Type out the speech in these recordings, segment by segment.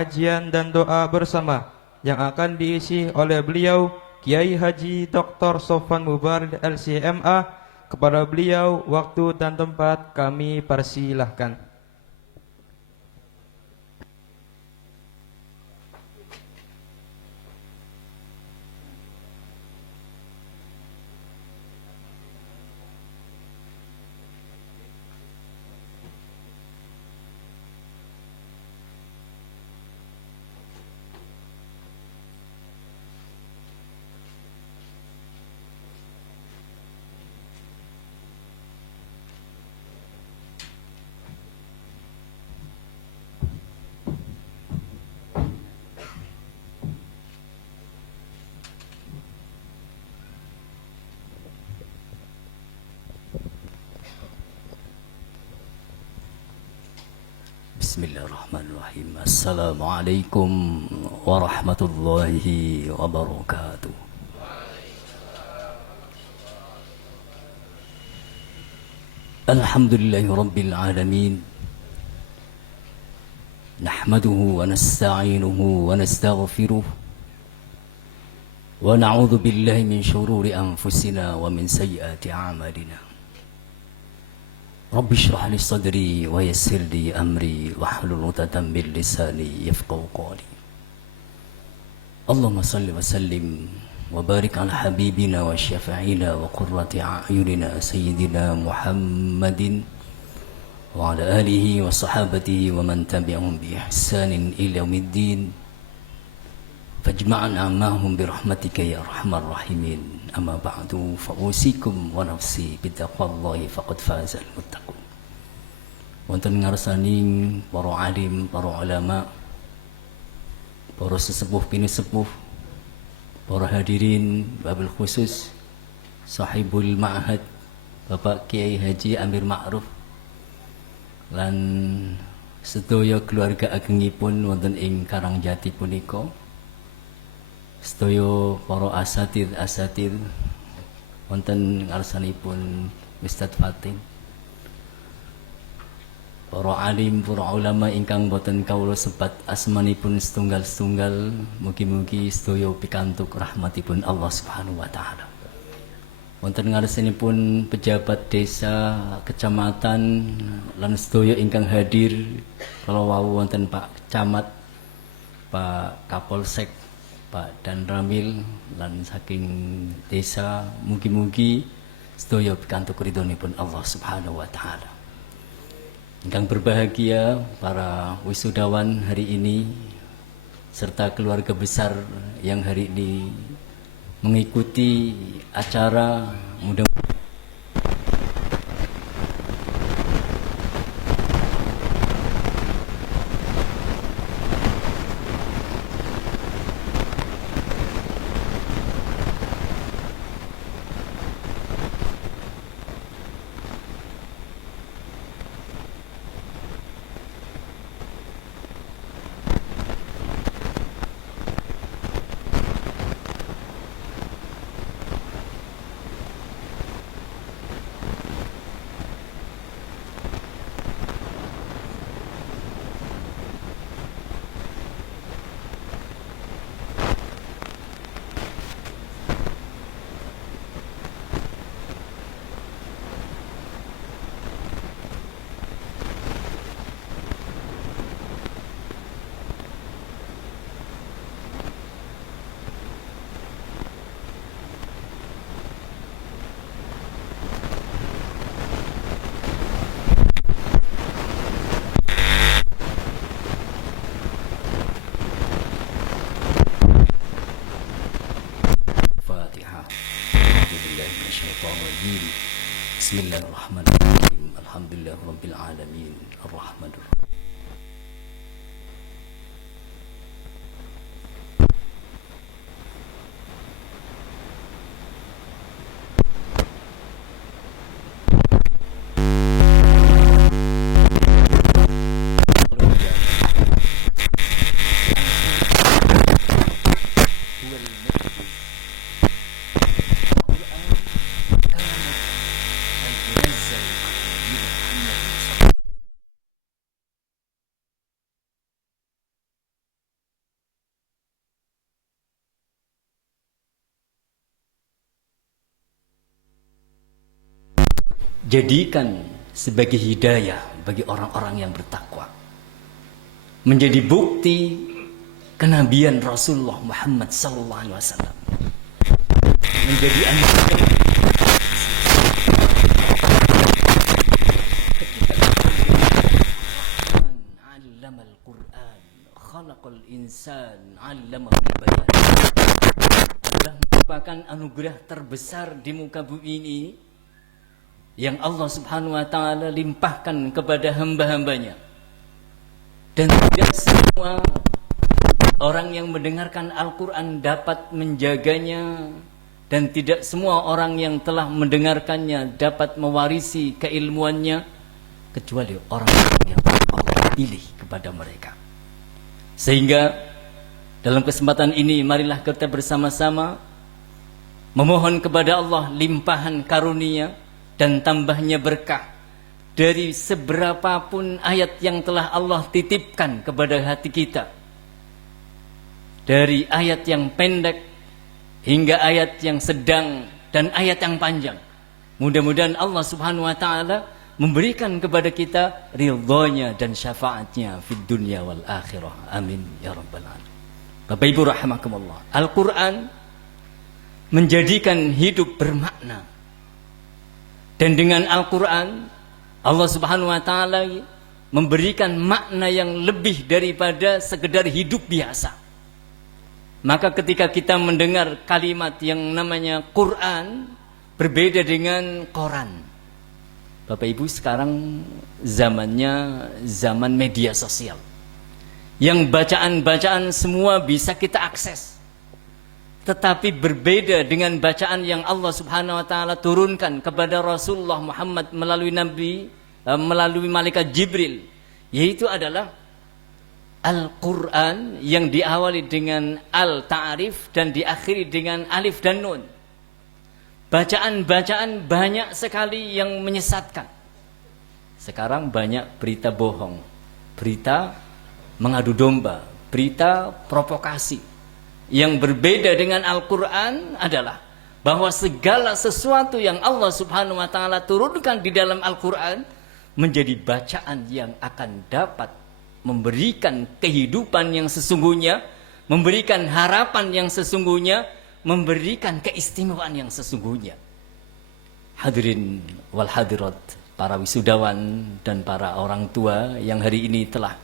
kajian dan doa bersama yang akan diisi oleh beliau Kiai Haji Dr. Sofwan Mubarak LCMA. Kepada beliau waktu dan tempat kami persilahkan. Bismillahirrahmanirrahim. Assalamualaikum warahmatullahi wabarakatuh. Alhamdulillahi rabbil alamin. Nahmaduhu wa nasta'inuhu wa nastaghfiruh. Wa na'udzu billahi min syururi anfusina wa min sayyiati a'malina. Rabbi shrah li sadri wa yassir li amri wahlul 'uqdatam min lisani yafqahu qawli. Allahumma salli wa sallim wa barik ala habibina wa syafi'ina wa qurrati a'yunina sayyidina Muhammadin wa ala alihi wa sahabatihi wa man tabi'ahum bi ihsanin ila yaumiddin. Fajma'na ma'hum bi rahmatika ya arhamar rahimin. Amma ba'du fa usikum wa nafsi bi taqwallahi faqad fazal muttaqun. Wonten ngarsaning para alim, para ulama, para sesepuh pinusepuh, para hadirin wabil khusus sahibul ma'had Bapak Kiai Haji Amir Ma'ruf lan sedaya keluarga agengipun wonten ing Karangjati punika. Sedaya para asatid wonten ngarsanipun Ustaz Fatin, para alim, para ulama ingkang boten kawula sebat asmanipun setunggal-setunggal, mugi-mugi sedaya pikantuk rahmatipun Allah Subhanahu wa taala. Wonten ngarsanipun pejabat desa, kecamatan lan sedaya ingkang hadir, kalau wau wonten Pak Camat, Pak Kapolsek, Pak Dan Ramil lan saking desa, mugi-mugi sedaya pikantuk ridhonipun Allah Subhanahu wa taala. Ingkang berbahagia para wisudawan hari ini serta keluarga besar yang hari ini mengikuti acara, mudah-mudahan Bismillahirrahmanirrahim. Alhamdulillahirabbil alamin. Arrahmanirrahim. jadikan sebagai hidayah bagi orang-orang yang bertakwa, menjadi bukti kenabian Rasulullah Muhammad SAW, menjadi anugerah. Allamal Quran, khalaqal insan, allamahul bayan. Adalah merupakan anugerah terbesar di muka bumi ini yang Allah Subhanahu wa taala limpahkan kepada hamba-hambanya. Dan tidak semua orang yang mendengarkan Al-Quran dapat menjaganya, dan tidak semua orang yang telah mendengarkannya dapat mewarisi keilmuannya, kecuali orang-orang yang Allah pilih kepada mereka. Sehingga dalam kesempatan ini marilah kita bersama-sama memohon kepada Allah limpahan karunia dan tambahnya berkah dari seberapapun ayat yang telah Allah titipkan kepada hati kita, dari ayat yang pendek hingga ayat yang sedang dan ayat yang panjang. Mudah-mudahan Allah Subhanahu wa taala memberikan kepada kita ridhonya dan syafaatnya fid dunya wal akhirah. Amin ya rabbal alamin. Bapak Ibu rahimakumullah, Al-Quran menjadikan hidup bermakna. Dan dengan Al-Quran Allah Subhanahu wa taala memberikan makna yang lebih daripada sekedar hidup biasa. Maka ketika kita mendengar kalimat yang namanya Quran, berbeda dengan koran. Bapak Ibu, sekarang zamannya zaman media sosial, yang bacaan-bacaan semua bisa kita akses. Tetapi berbeda dengan bacaan yang Allah Subhanahu wa taala turunkan kepada Rasulullah Muhammad melalui malaikat Jibril, yaitu adalah Al-Quran yang diawali dengan Al-Ta'rif dan diakhiri dengan Alif dan Nun. Bacaan-bacaan banyak sekali yang menyesatkan. Sekarang banyak berita bohong, berita mengadu domba, berita provokasi. Yang berbeda dengan Al-Quran adalah bahwa segala sesuatu yang Allah Subhanahu wa taala turunkan di dalam Al-Quran menjadi bacaan yang akan dapat memberikan kehidupan yang sesungguhnya, memberikan harapan yang sesungguhnya, memberikan keistimewaan yang sesungguhnya. Hadirin wal hadirat, para wisudawan dan para orang tua yang hari ini telah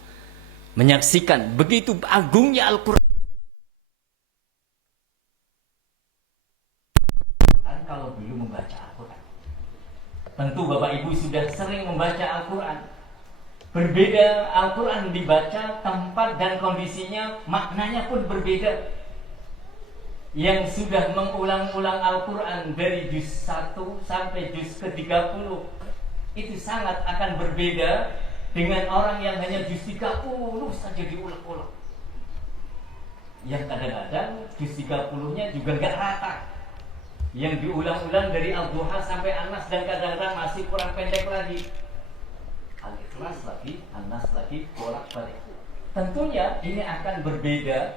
menyaksikan begitu agungnya Al-Quran. Kalau belum membaca Al-Quran, tentu Bapak Ibu sudah sering membaca Al-Quran. Berbeda Al-Quran dibaca, tempat dan kondisinya, maknanya pun berbeda. Yang sudah mengulang-ulang Al-Quran dari juz 1 sampai juz ke-30, itu sangat akan berbeda dengan orang yang hanya juz 30 saja diulang-ulang. Yang kadang-kadang juz 30-nya juga gak rata. Yang diulang-ulang dari Al-Duha sampai An-Nas, dan kadang-kadang masih kurang pendek lagi. Al-Ikhlas lagi, An-Nas lagi, bolak-balik. Tentunya ini akan berbeda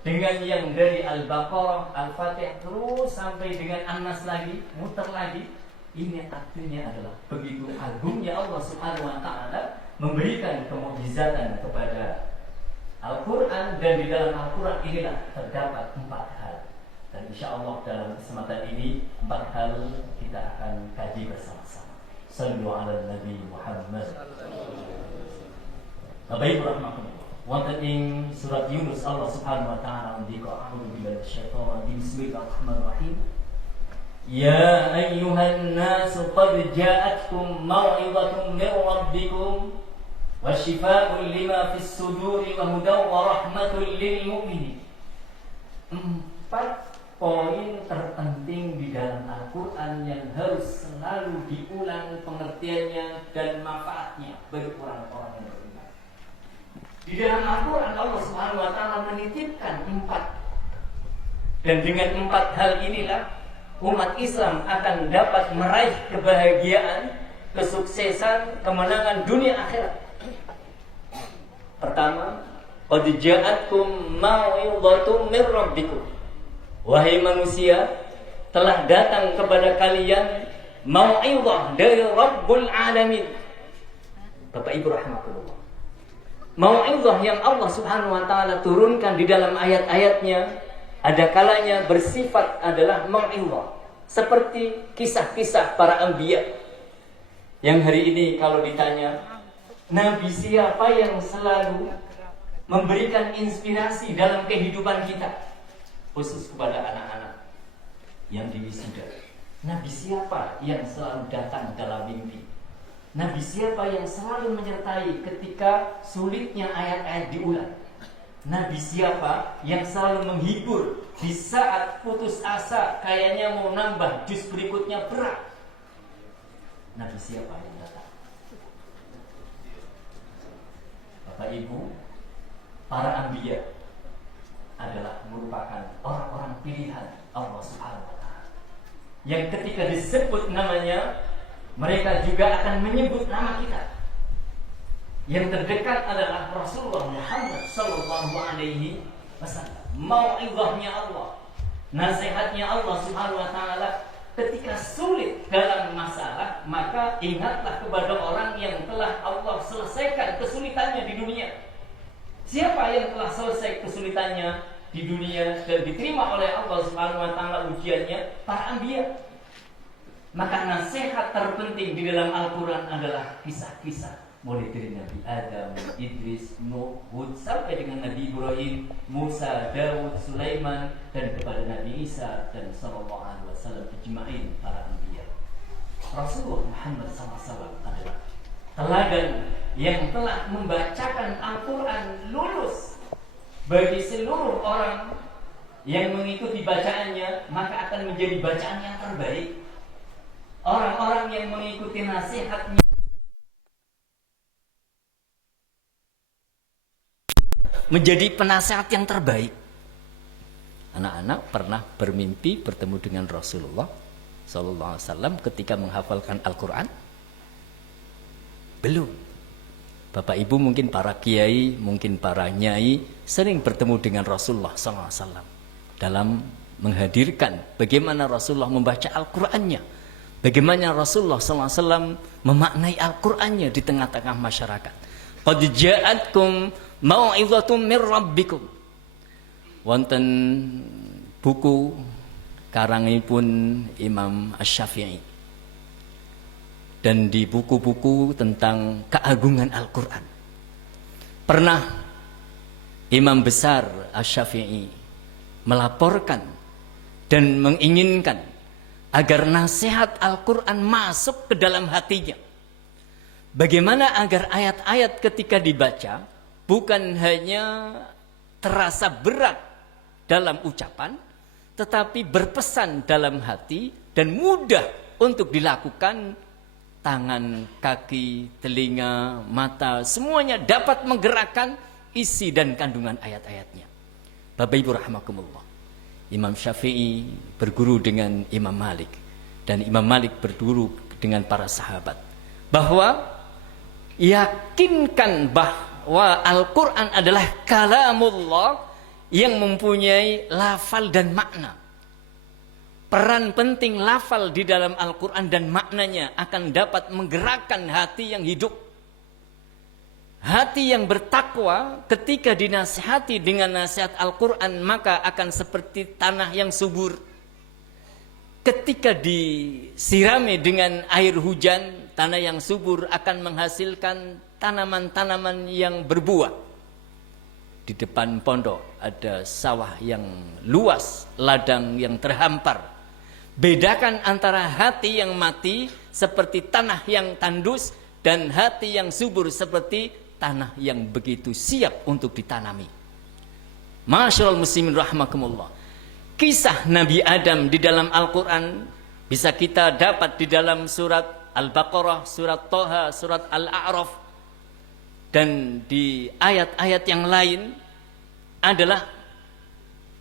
dengan yang dari Al-Baqarah, Al-Fatih terus sampai dengan An-Nas lagi, muter lagi. Ini artinya adalah begitu agungnya Allah Subhanahu wa taala memberikan kemukjizatan kepada Al-Quran, dan di dalam Al-Quran inilah terdapat 4 hal. Dan insya Allah dalam kesempatan ini 4 hal kita akan kaji bersama-sama. Sallu ala Nabi Muhammad. Bapak Ibu rahmatullah, wonten ing surat Yunus Allah Subhanahu wa taala ngendika, a'udzu billahi minasyaitonir rajim, bismillahirrahmanirrahim. Ya ayyuhan nas qad ja'atkum mau'izatun min rabbikum wa shifaa'un lima fis suduri wa hudaw wa rahmatul lil mu'minin. 4 poin terpenting di dalam Al-Quran yang harus selalu diulang pengertiannya dan manfaatnya bagi orang-orang yang beriman. Di dalam Al-Quran Allah Subhanahu wa taala menitipkan 4. Dan dengan 4 hal inilah umat Islam akan dapat meraih kebahagiaan, kesuksesan, kemenangan dunia akhirat. Pertama, qad ja'atkum mau'izatun min rabbikum. Wahai manusia, telah datang kepada kalian mau'izah dari Rabbul Alamin. Bapak Ibu rahimakumullah. Mau'izah yang Allah Subhanahu wa taala turunkan di dalam ayat-ayatnya ada kalanya bersifat adalah mau'izah, seperti kisah-kisah para anbiya. Yang hari ini kalau ditanya, nabi siapa yang selalu memberikan inspirasi dalam kehidupan kita, khusus kepada anak-anak yang di wisuda. Nabi siapa yang selalu datang dalam mimpi? Nabi siapa yang selalu menyertai ketika sulitnya ayat-ayat diulang? Nabi siapa yang selalu menghibur di saat putus asa, kayaknya mau nambah juz berikutnya berat? Nabi siapa yang datang? Bapak Ibu, para anbiya adalah merupakan orang-orang pilihan Allah Subhanahu wa taala, yang ketika disebut namanya mereka juga akan menyebut nama kita. Yang terdekat adalah Rasulullah Muhammad sallallahu alaihi wasallam. Mau'izahnya Allah, nasihatnya Allah Subhanahu wa taala ketika sulit dalam masalah, maka ingatlah kepada orang yang telah Allah selesaikan kesulitannya di dunia. Siapa yang telah selesai kesulitannya di dunia dan diterima oleh Allah Subhanahu wa taala ujiannya? Para anbiya. Maka nasihat terpenting di dalam Al-Qur'an adalah kisah-kisah, mulai dari Nabi Adam, Idris, Nuh, Hud sampai dengan Nabi Ibrahim, Musa, Daud, Sulaiman, dan kepada Nabi Isa dan sallallahu alaihi wasallam ajma'in para anbiya. Rasulullah Muhammad SAW adalah teladan yang telah membacakan Al-Quran lulus bagi seluruh orang yang mengikuti bacaannya, maka akan menjadi bacaan yang terbaik. Orang-orang yang mengikuti nasihatnya menjadi penasehat yang terbaik. Anak-anak pernah bermimpi bertemu dengan Rasulullah Sallallahu Alaihi Wasallam ketika menghafalkan Al-Quran? Belum. Bapak Ibu mungkin para kiai, mungkin para nyai sering bertemu dengan Rasulullah Sallallahu Alaihi Wasallam dalam menghadirkan bagaimana Rasulullah membaca Al-Qurannya, bagaimana Rasulullah Sallallahu Alaihi Wasallam memaknai Al-Qurannya di tengah-tengah masyarakat. Qad ja'atkum mau'izatum mir rabbikum. Wonten buku karangipun Imam Asy-Syafi'i. Dan di buku-buku tentang keagungan Al-Quran, pernah Imam besar Asy-Syafi'i melaporkan dan menginginkan agar nasihat Al-Quran masuk ke dalam hatinya. Bagaimana agar ayat-ayat ketika dibaca bukan hanya terasa berat dalam ucapan, tetapi berpesan dalam hati dan mudah untuk dilakukan. Tangan, kaki, telinga, mata, semuanya dapat menggerakkan isi dan kandungan ayat-ayatnya. Bapak Ibu rahimakumullah, Imam Syafi'i berguru dengan Imam Malik, dan Imam Malik berguru dengan para sahabat, bahwa yakinkan bahwa Al-Quran adalah kalamullah yang mempunyai lafal dan makna. Peran penting lafal di dalam Al-Quran dan maknanya akan dapat menggerakkan hati yang hidup. Hati yang bertakwa ketika dinasihati dengan nasihat Al-Quran maka akan seperti tanah yang subur. Ketika disirami dengan air hujan, tanah yang subur akan menghasilkan tanaman-tanaman yang berbuah. Di depan pondok ada sawah yang luas, ladang yang terhampar. Bedakan antara hati yang mati seperti tanah yang tandus dan hati yang subur seperti tanah yang begitu siap untuk ditanami. Masyaallah muslimin rahimakumullah. Kisah Nabi Adam di dalam Al-Quran bisa kita dapat di dalam surat Al-Baqarah, surat Thaha, surat Al-A'raf, dan di ayat-ayat yang lain adalah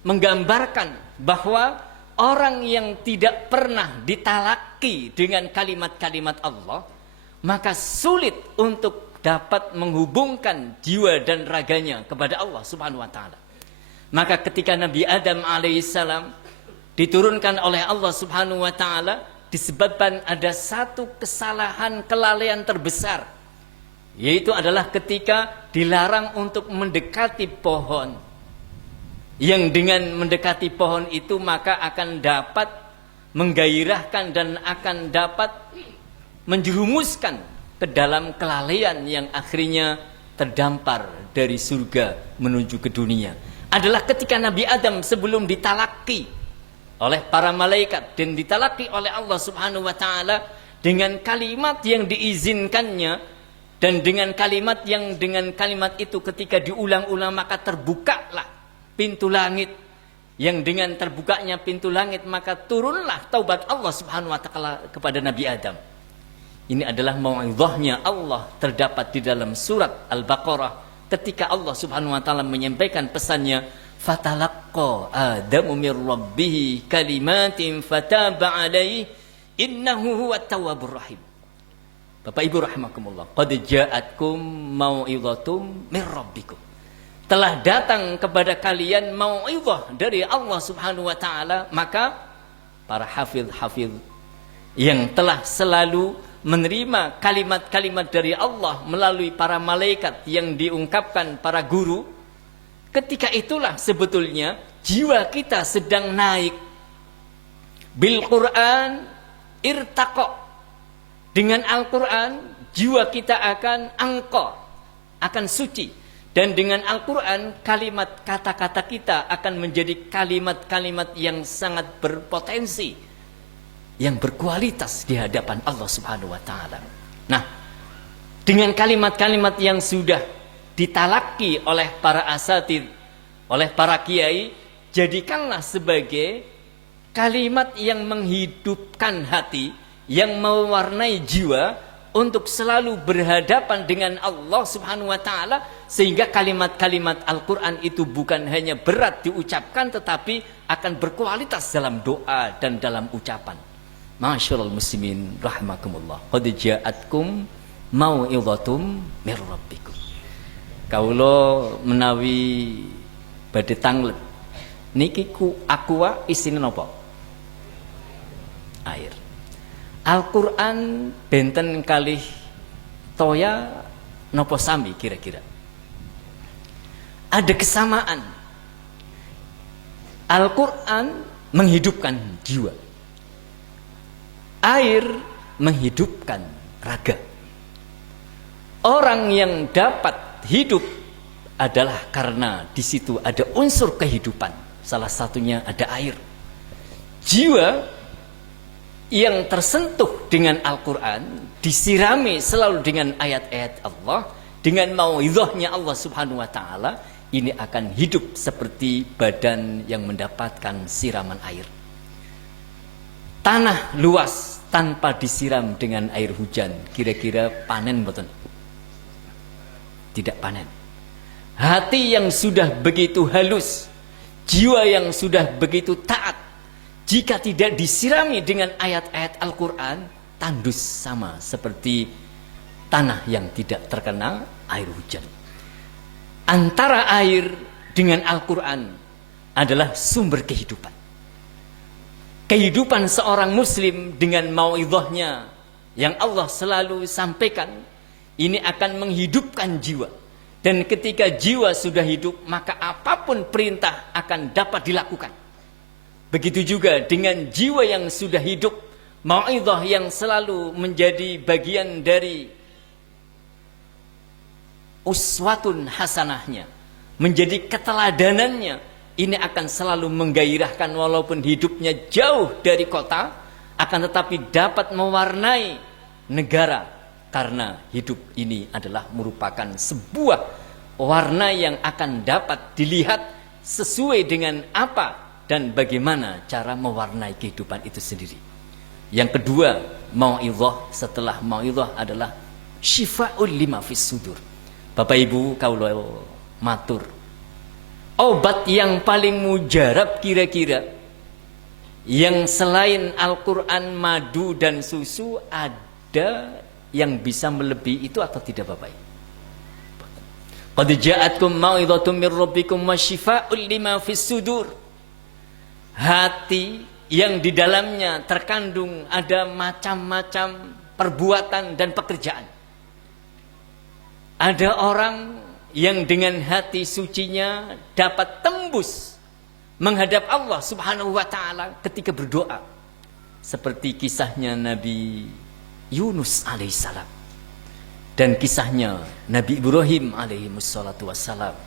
menggambarkan bahwa orang yang tidak pernah ditalaki dengan kalimat-kalimat Allah, maka sulit untuk dapat menghubungkan jiwa dan raganya kepada Allah Subhanahu wa taala. Maka ketika Nabi Adam alaihissalam diturunkan oleh Allah Subhanahu wa taala disebabkan ada satu kesalahan kelalaian terbesar, yaitu adalah ketika dilarang untuk mendekati pohon. Yang dengan mendekati pohon itu maka akan dapat menggairahkan dan akan dapat menjerumuskan ke dalam kelalaian yang akhirnya terdampar dari surga menuju ke dunia. Adalah ketika Nabi Adam sebelum ditalaki oleh para malaikat dan ditalaki oleh Allah Subhanahu wa taala dengan kalimat yang diizinkannya, dan dengan kalimat itu ketika diulang-ulang maka terbukalah pintu langit, yang dengan terbukanya pintu langit maka turunlah taubat Allah Subhanahu wa taala kepada Nabi Adam. Ini adalah mau'izahnya Allah terdapat di dalam surat Al-Baqarah ketika Allah Subhanahu wa taala menyampaikan pesannya, fatalaqqa Adamu mir rabbih kalimatin fataba alaihi innahu huwat tawwabur rahim. Bapak Ibu rahimakumullah, qad ja'atkum mau'izatum mir rabbikum. Telah datang kepada kalian mau'izah dari Allah Subhanahu wa taala, maka para hafidh yang telah selalu menerima kalimat-kalimat dari Allah melalui para malaikat yang diungkapkan para guru, ketika itulah sebetulnya jiwa kita sedang naik. Bil Quran irtaqa, dengan Al-Quran jiwa kita akan angka, akan suci. Dan dengan Al-Quran kalimat kata-kata kita akan menjadi kalimat-kalimat yang sangat berpotensi, yang berkualitas di hadapan Allah Subhanahu wa taala. Nah, dengan kalimat-kalimat yang sudah ditalaki oleh para asatidz, oleh para kiai, jadikanlah sebagai kalimat yang menghidupkan hati, yang mewarnai jiwa untuk selalu berhadapan dengan Allah Subhanahu wa taala, sehingga kalimat-kalimat Al-Quran itu bukan hanya berat diucapkan tetapi akan berkualitas dalam doa dan dalam ucapan. Masyaallah muslimin rahimakumullah, qad ja'atkum mau'izatum mir rabbikum. Kaula menawi badhe tanglet niki ku aqua isine napa? Air. Al-Quran benten kalih toya napa sami kira-kira? Ada kesamaan. Al-Quran menghidupkan jiwa, air menghidupkan raga. Orang yang dapat hidup adalah karena di situ ada unsur kehidupan. Salah satunya ada air. Jiwa yang tersentuh dengan Al-Quran disirami selalu dengan ayat-ayat Allah, dengan mau'izahnya Allah Subhanahu wa taala, ini akan hidup seperti badan yang mendapatkan siraman air. Tanah luas tanpa disiram dengan air hujan, kira-kira panen mboten? Tidak panen. Hati yang sudah begitu halus, jiwa yang sudah begitu taat, jika tidak disirami dengan ayat-ayat Al-Quran, tandus sama seperti tanah yang tidak terkena air hujan. Antara air dengan Al-Quran adalah sumber kehidupan. Kehidupan seorang muslim dengan mau'izahnya yang Allah selalu sampaikan, ini akan menghidupkan jiwa. Dan ketika jiwa sudah hidup, maka apapun perintah akan dapat dilakukan. Begitu juga dengan jiwa yang sudah hidup, mau'izah yang selalu menjadi bagian dari uswatun hasanahnya, menjadi keteladanannya, ini akan selalu menggairahkan walaupun hidupnya jauh dari kota, akan tetapi dapat mewarnai negara, karena hidup ini adalah merupakan sebuah warna yang akan dapat dilihat sesuai dengan apa dan bagaimana cara mewarnai kehidupan itu sendiri. Yang kedua, mau'izah setelah mau'izah adalah syifa'ul lima fis sudur. Bapak Ibu kaula matur, obat yang paling mujarab kira-kira yang selain Al-Quran, madu dan susu, ada yang bisa melebihi itu atau tidak Bapak Ibu? Qad ja'atkum mau'izatum mir rabbikum wa syifaa'un lima fis sudur. Hati yang di dalamnya terkandung ada macam-macam perbuatan dan pekerjaan. Ada orang yang dengan hati sucinya dapat tembus menghadap Allah Subhanahu wa taala ketika berdoa. Seperti kisahnya Nabi Yunus alaihissalam dan kisahnya Nabi Ibrahim alaihi wassalatu wassalam.